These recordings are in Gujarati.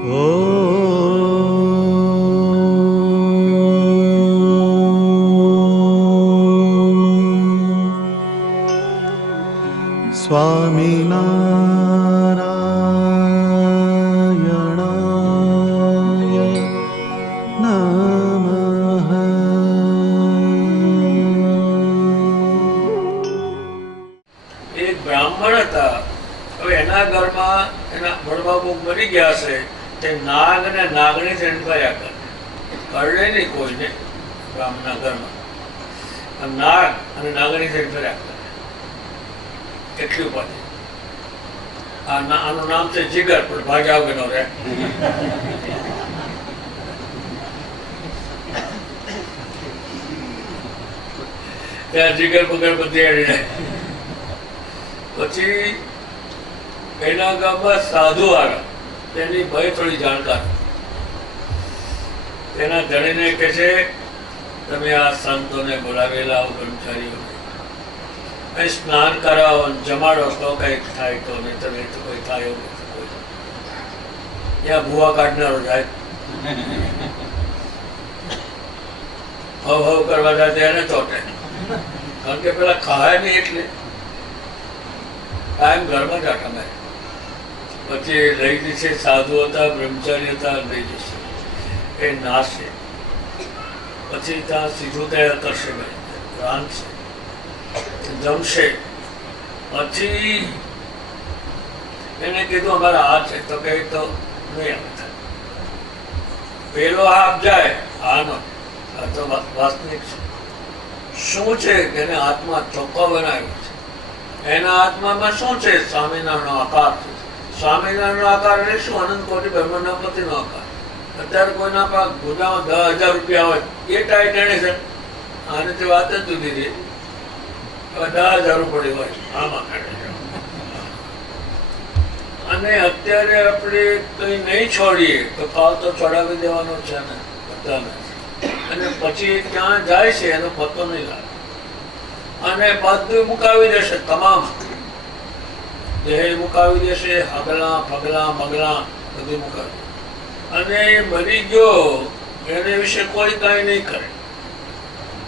સ્વામિનારાયણાય નમઃ. એક બ્રાહ્મણ હતા. હવે એના ઘરમાં એના વડબાપુ મરી ગયા છે. તે નાગ અને નાગણી ચણકાયા કરે, કરડે નહીં કોઈને બ્રાહ્મણના ઘરમાં. નાગ અને નાગણી ચણકાયા કરે એટલી ઉપાધિ. આનું નામ છે જીગર, પણ ભાગ્યા વગરનો રહે. ત્યાં જીગર બગર બધી અડી જાય. પછી એના ગામમાં સાધુ આવ્યા. તેની ભાઈ થોડી જાણકાર. તેના ધણીને કહે છે, તમે આ સંતોને બોલાવેલા આવો કર્મચારીઓને અહીં સ્નાન કરાવો, જમાડો તો કંઈક થાય, તો નહીં તમે તો કોઈ થાય એવું નથી. ત્યાં ભૂવા કાઢનારો જાય, હવ હવ કરવા જાય તેને ચોટે. કારણ કે પેલા ખાય નહીં એટલે કાયમ ઘરમાં જ આટા મારે. પછી લઈ જશે, સાધુ હતા, બ્રહ્મચારી હતા, લઈ જશે, એ નાશે. પછી ત્યાં સીધું તૈયાર કરશે, રાંધશે, જમશે. પછી એને કીધું અમારા હાથ છે, તો કે તો નહીં આવે. પેલો હાથ જાય, આનો આ તો વાસ્તવિક છે. શું છે કે એને હાથમાં ચોખ્ખો બનાવ્યો છે. એના હાથમાં શું છે? સ્વામિનારાયણનો આકાર છે. સ્વામિનારાયણનો આકાર એટલે શું? અનંત કોટી બ્રહ્માંડના પતિનો આકાર. અત્યારે કોઈના પાસે ગુનામાં 10,000 રૂપિયા હોય એ ટાઈટ એને છે. આને તે વાત જ જુદી રહી. હવે 10,000 રૂપિયા હોય આમાં કાઢે. અને અત્યારે આપણે કઈ નહીં છોડીએ તો કાલ તો ચડાવી દેવાનો છે ને બધાને. અને પછી ક્યાં જાય છે એનો પતો નહીં લાગે. અને બધું મુકાવી દેશે, તમામ દેહ મુકાવી દેશે, હગલા ફગલા મગલા બધું મુકાવી. અને એ મરી ગયો એને વિશે કોઈ કાંઈ નહીં કરે.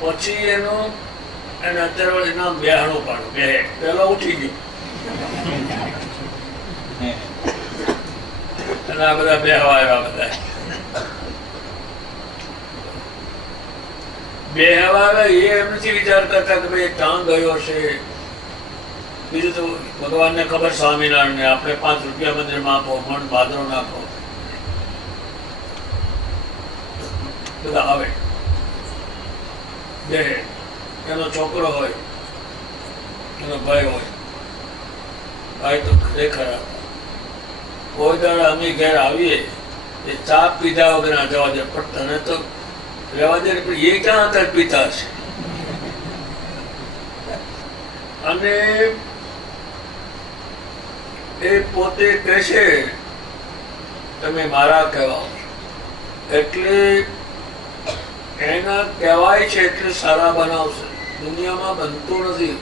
પછી એનું એને અત્યારે એના બેહાણું પાડું. બે પેલો ઉઠી ગયો અને આ બધા બેહવા આવ્યા. બધા બેહવા આવ્યા. એ એમ નથી વિચાર કરતા કે ભાઈ ક્યાં ગયો છે. બીજું તો ભગવાનને ખબર, સ્વામિનારાયણને આપણે 5 રૂપિયા મંદિરમાં આપો, મણ ભાદરો નાખો, બધા આવે. બે એનો છોકરો હોય, એનો ભાઈ હોય. ભાઈ તો ખરેખર કોઈ દાડા અમે ઘેર આવીએ એ ચા પીધા વગર ના જવા દે. પણ તને તો રહેવા દે. પણ એ ક્યાં હતા પીતા છે. અને એ પોતે કહે છે તમે મારા કહેવાઓ. એટલે એના કહેવાય છે એટલે સારા બનાવશે. દુનિયામાં બનતું નથી.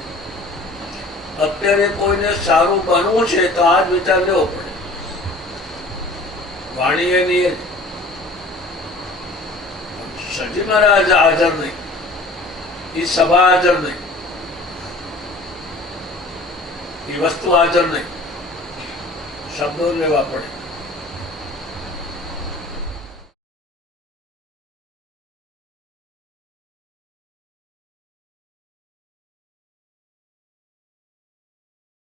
અત્યારે કોઈને સારું બનવું છે તો આ જ વિચાર લેવો પડે. વાણી એની સજી મહારાજ હાજર નહીં, એ સભા હાજર નહીં, એ વસ્તુ હાજર નહીં. શબ્દો લેવા પડે.